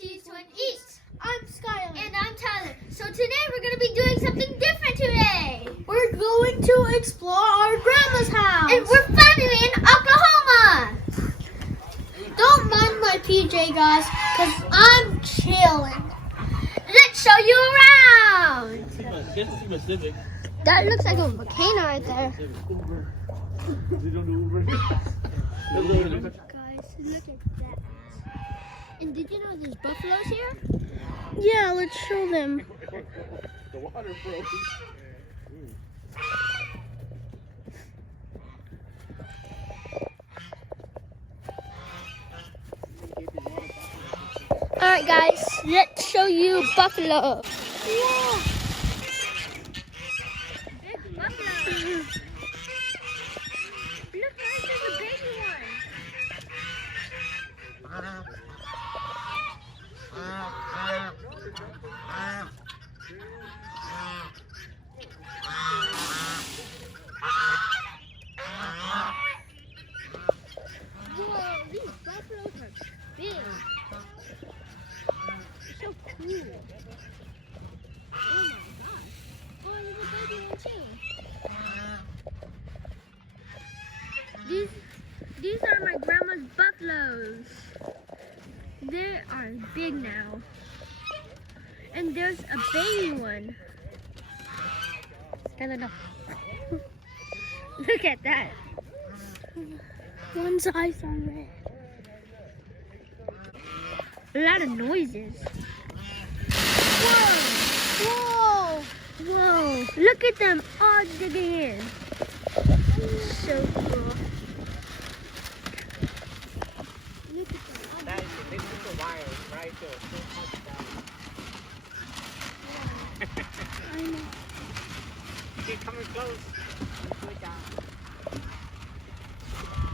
S.T Twin Eats. I'm Skylar. And I'm Tyler. So today we're going to be doing something different today. We're going to explore our grandma's house. And we're finally in Oklahoma. Don't mind my PJ, guys, because I'm chilling. Let's show you around. Civic. That looks like a volcano right there. Guys, look at that. And did you know there's buffaloes here? Yeah, let's show them. The water froze. Alright guys, let's show you buffalo. Yeah. Big buffalo. Look, right there's a baby one. Whoa, these buffaloes are big. So cool. Oh my gosh. Oh, there's a baby one too. These are my grandma's buffaloes. They are big now. And there's a baby one. I don't know. Look at that. One's eyes are red. A lot of noises. Whoa! Whoa, look at them all digging in. So cool. Look at them. That is the little wires right there. I know. Keep coming close. Go down.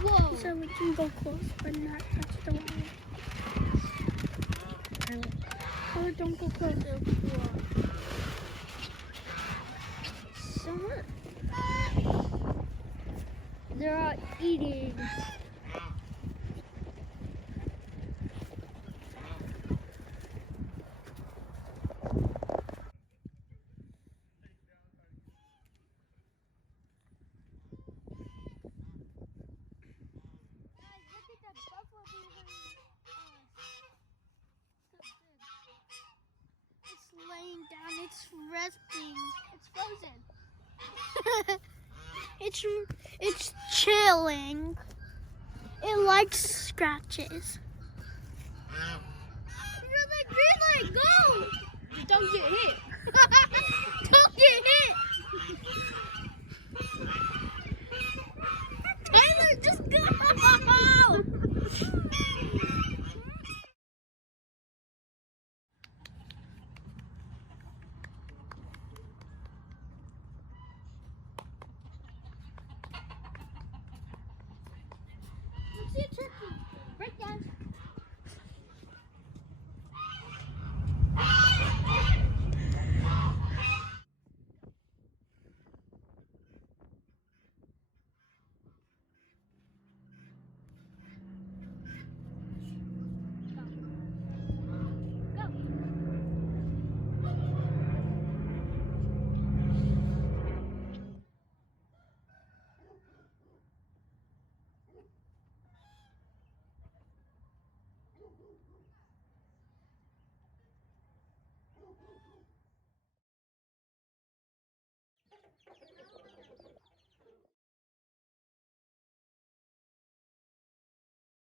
Whoa. So we can go close but not touch the wire. Oh, don't go close. So what? They're all eating. It's laying down. It's resting. It's frozen. It's chilling. It likes scratches. You're the green light. Go. Don't get hit. Don't get hit. Tyler, just go. See a turkey. Right down.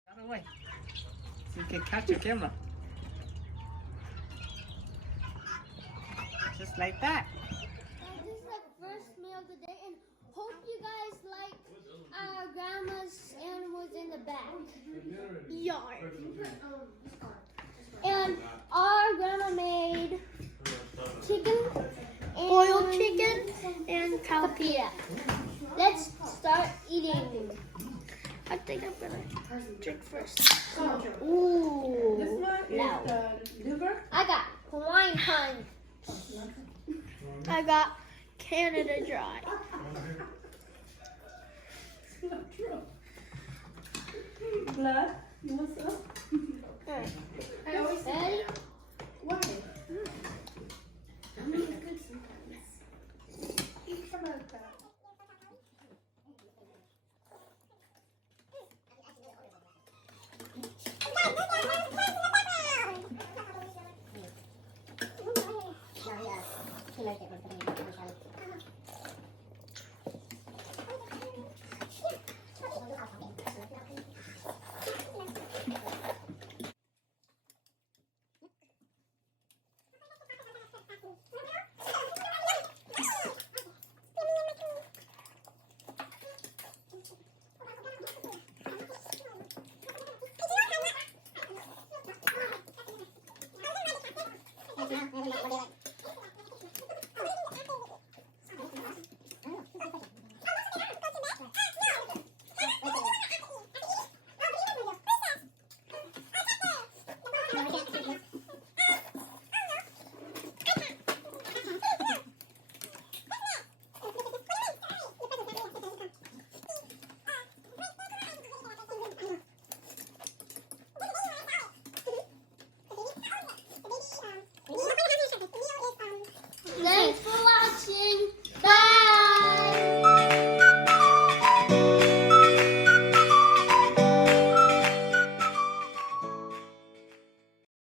Out of the way. So you can catch your camera. Just like that. This is the first meal of the day, and hope you guys like our grandma's animals in the back. Yard. And our grandma made chicken, and Boiled chicken and cow. tortilla. Let's start eating. I think I'm gonna drink first. Ooh, This one is loud. the liver. I got Hawaiian punch. I got Canada Dry. Blood. You want some? Ready? like it.